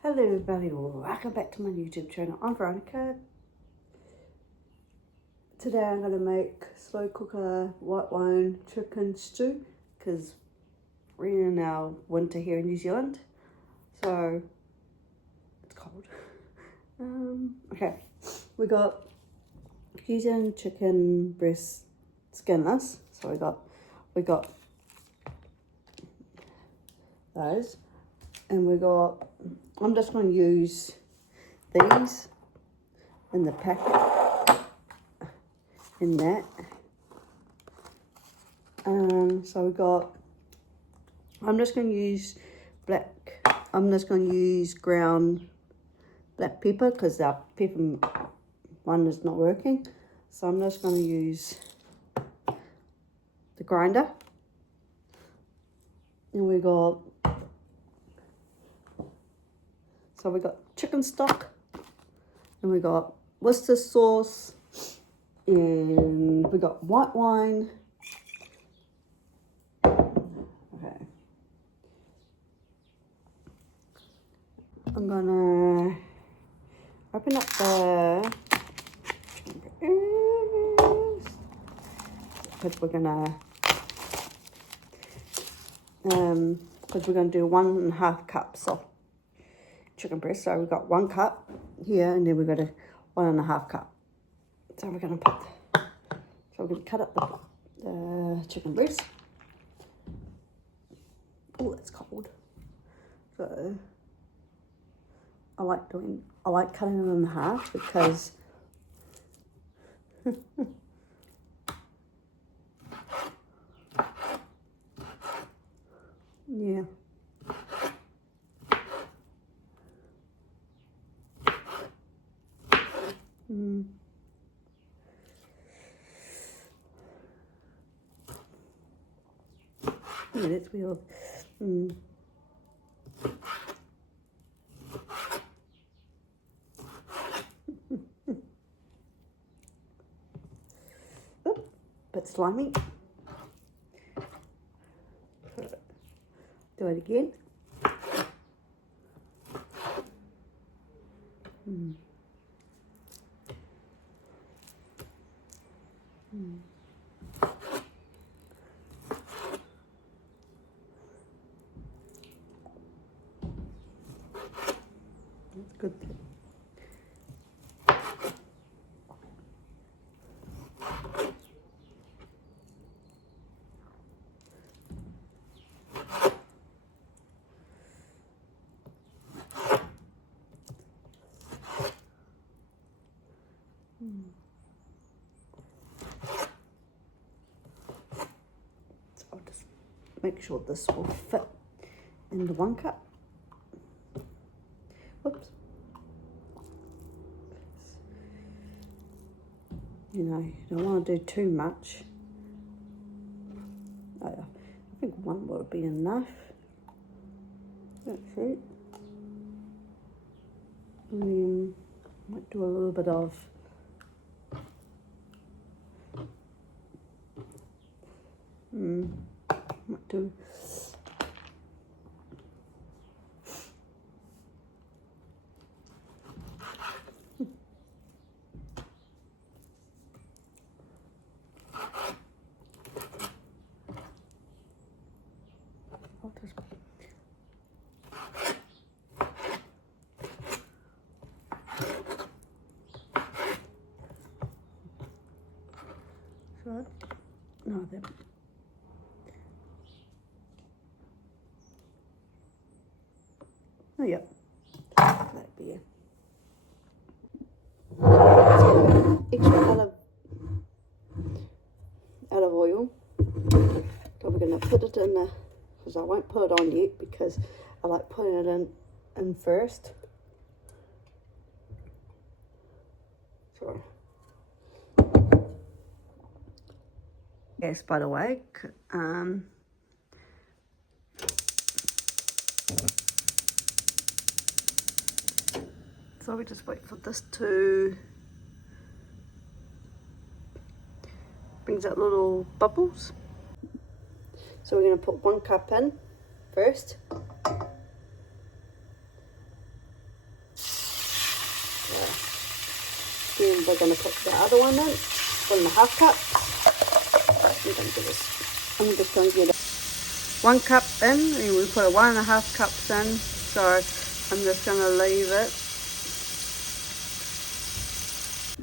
Hello everybody, welcome back to my YouTube channel. I'm Veronica. Today I'm going to make slow cooker white wine chicken stew because we're in our winter here in New Zealand, so it's cold. Okay, we got using chicken breast skinless, so we got those, and I'm just going to use these in the packet, in that. So I'm just going to use ground black pepper because our pepper one is not working. So I'm just going to use the grinder. And we got chicken stock, and we got Worcester sauce, and we got white wine. Okay. I'm gonna open up the because we're gonna do 1.5 cups of chicken breast. So we've got 1 cup here, and then we've got a 1.5 cup. So we're gonna cut up the chicken breast. Oh, it's cold. So I like cutting them in half because yeah. Yeah, that's weird. Oh, bit slimy. Do it again. That's good. So I'll just make sure this will fit in the 1 cup. Whoops. You know, you don't want to do too much. I think 1 would be enough. That's it. And then I might do a little bit of might do I'll just so no that oh yeah, that'd be it. Extra olive oil. So we're going to put it in the, because I won't put it on yet because I like putting it in first. So yes, by the way, so we just wait for this to brings out little bubbles. So we're going to put 1 cup in first. we're going to put the other one in, 1.5 cups. I'm going to do this. I'm just going to get 1 cup in, and we put 1.5 cups in, so I'm just going to leave it.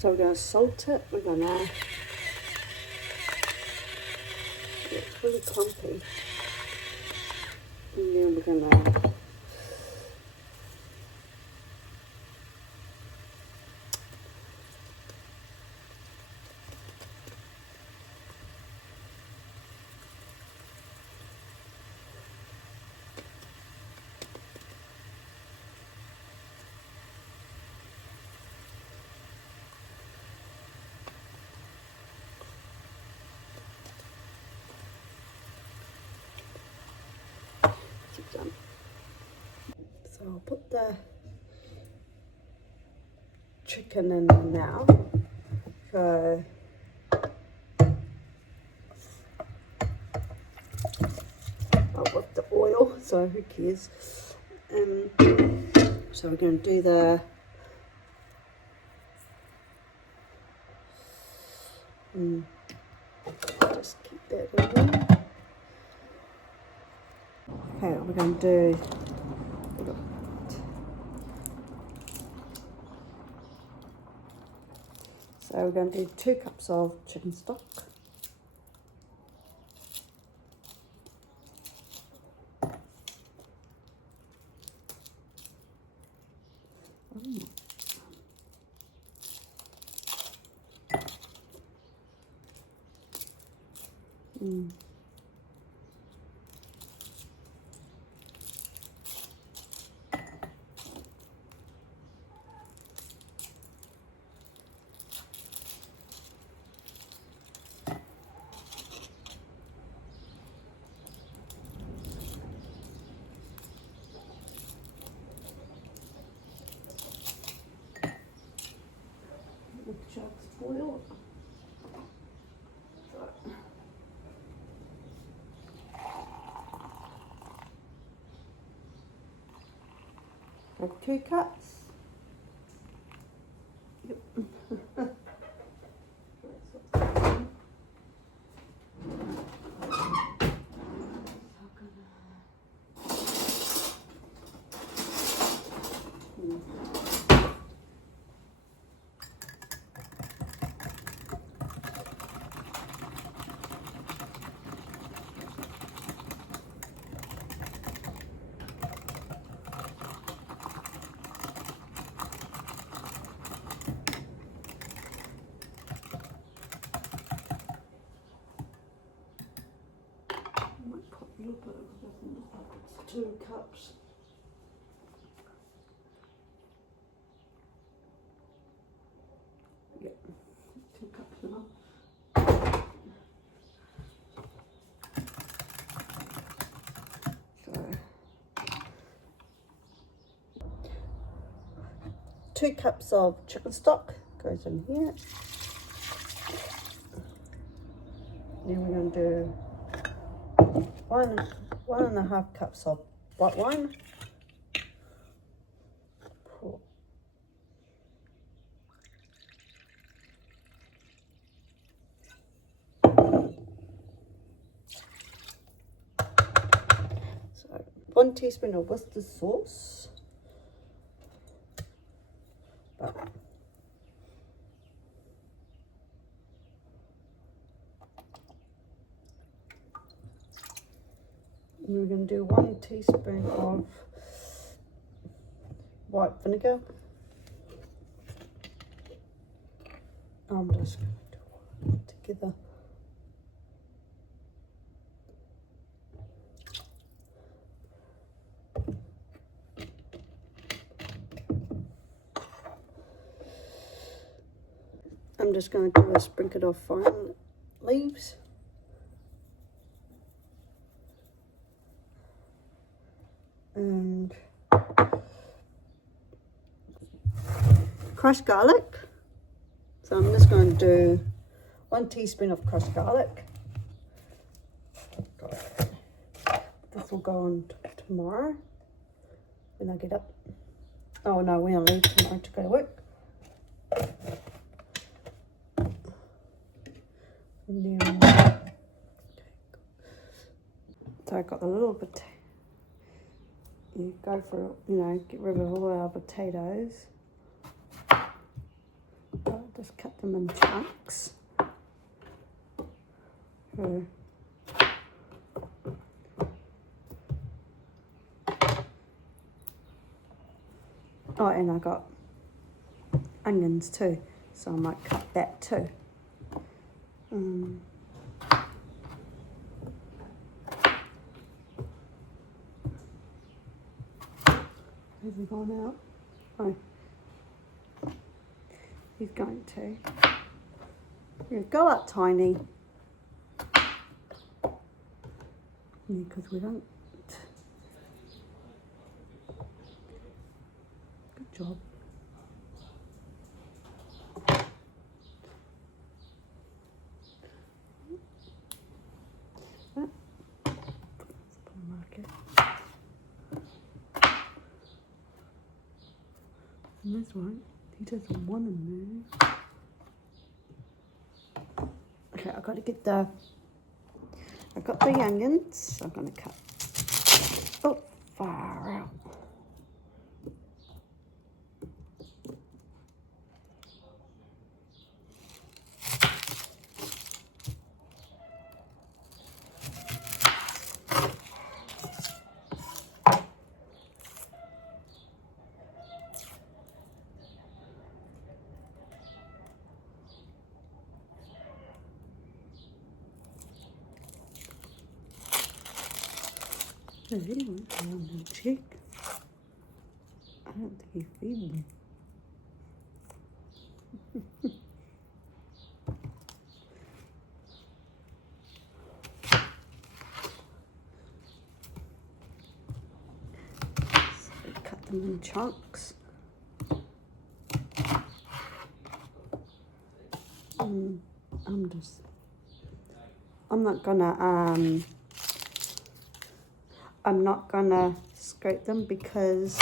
So we're going to salt it, we're going to, it's really clumpy, and then we're going to done. So I'll put the chicken in now. So I'll put the oil, so who cares? So we're going to do the just keep that in there. Okay, we're going to do so we're going to do 2 cups of chicken stock. Chuck's boiled. Like 2 cups. Yep. It's 2 cups. Yep, 2 cups now. So 2 cups of chicken stock goes in here. Then we're going to do 1.5 cups of white wine. So 1 teaspoon of Worcester sauce. And we're going to do 1 teaspoon of white vinegar. I'm just going to do it together. I'm just going to do a sprinkle of thyme leaves. And crushed garlic. So I'm just going to do 1 teaspoon of crushed garlic. This will go on tomorrow when I get up. Oh no, when I leave tomorrow to go to work. And then, so I got a little bit. You go for it, you know, get rid of all our potatoes. Just cut them in chunks. So, oh, and I got onions too, so I might cut that too. Has he gone out? Oh, he's going to. Yeah, go up, Tiny. Because we don't. Good job. And this one, he doesn't want to move. Okay, I got the onions. I'm gonna cut. Oh, far out. He wants a little chick. I don't think he's feeding. So cut them in chunks. I'm not gonna scrape them because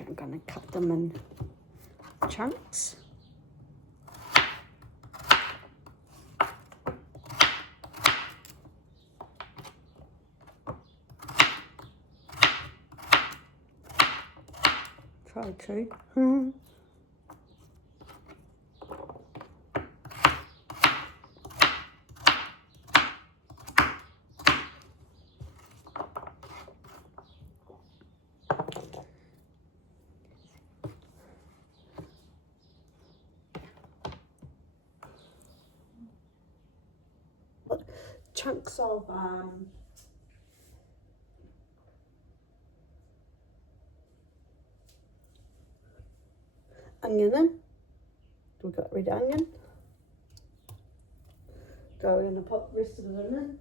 I'm gonna cut them in chunks. Try to. Chunks of onion in. We've got red onion. So we're going to put the rest of it in.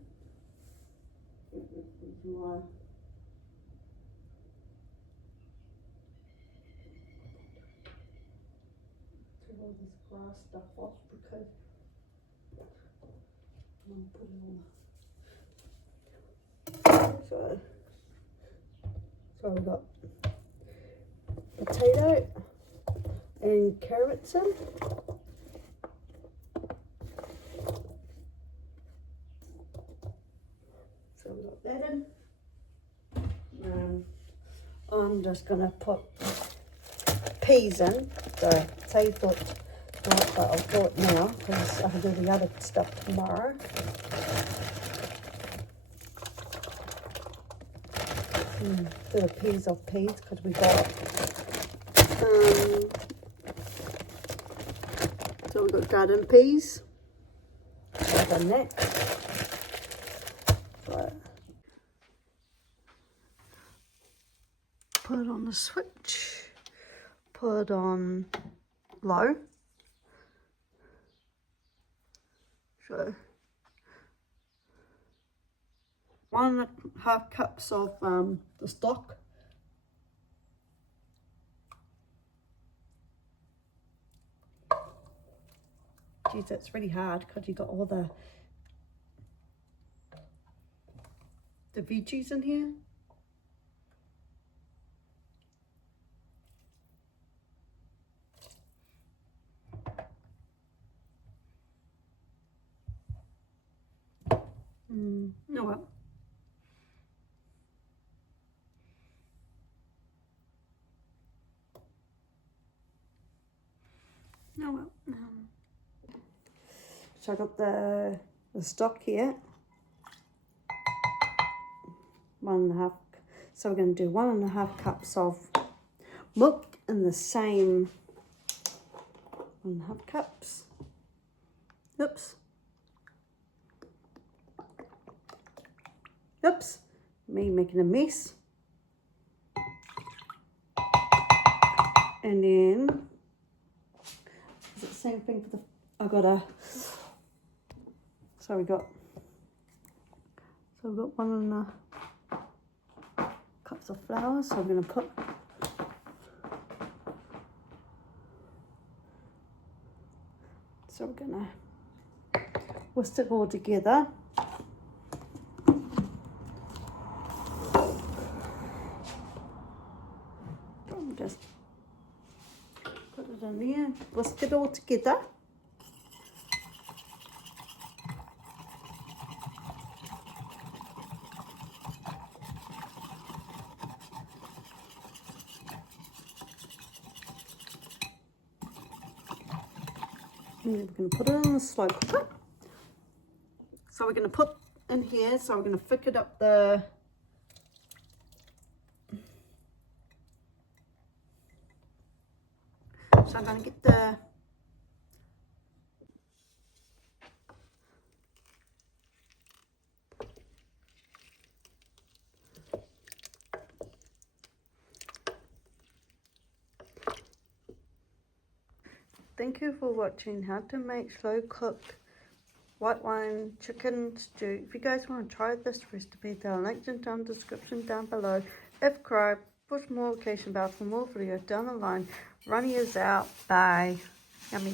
My take all this grass stuff off because I'm going to put it on. So we've got potato and carrots in. So we've got that in. I'm just going to put peas in. So say you thought, right, but I'll do it now because I can do the other stuff tomorrow. Do the peas of peas because we got so we've got garden peas. I've done that. So put it on the switch. Put it on low. So 1.5 cups of the stock. Geez, it's really hard because you got all the veggies in here. Oh well. Oh well. So I got the stock here. 1.5. So we're going to do 1.5 cups of milk in the same 1.5 cups. Oops. Oops. Me making a mess. And then is it the same thing for the? I got a. So we've got 1.5 cups of flour. So I'm going to put. So we're going to whisk it all together. Just put it in there, whisk it all together. And then we're going to put it in the slow cooker. So we're going to put in here, so we're going to thicken up the So I'm going to get the Thank you for watching how to make slow cooked white wine chicken stew. If you guys want to try this recipe, there are links in the description down below. If subscribe, push more notification bell for more videos down the line. Ronnie is out. Bye. Yummy.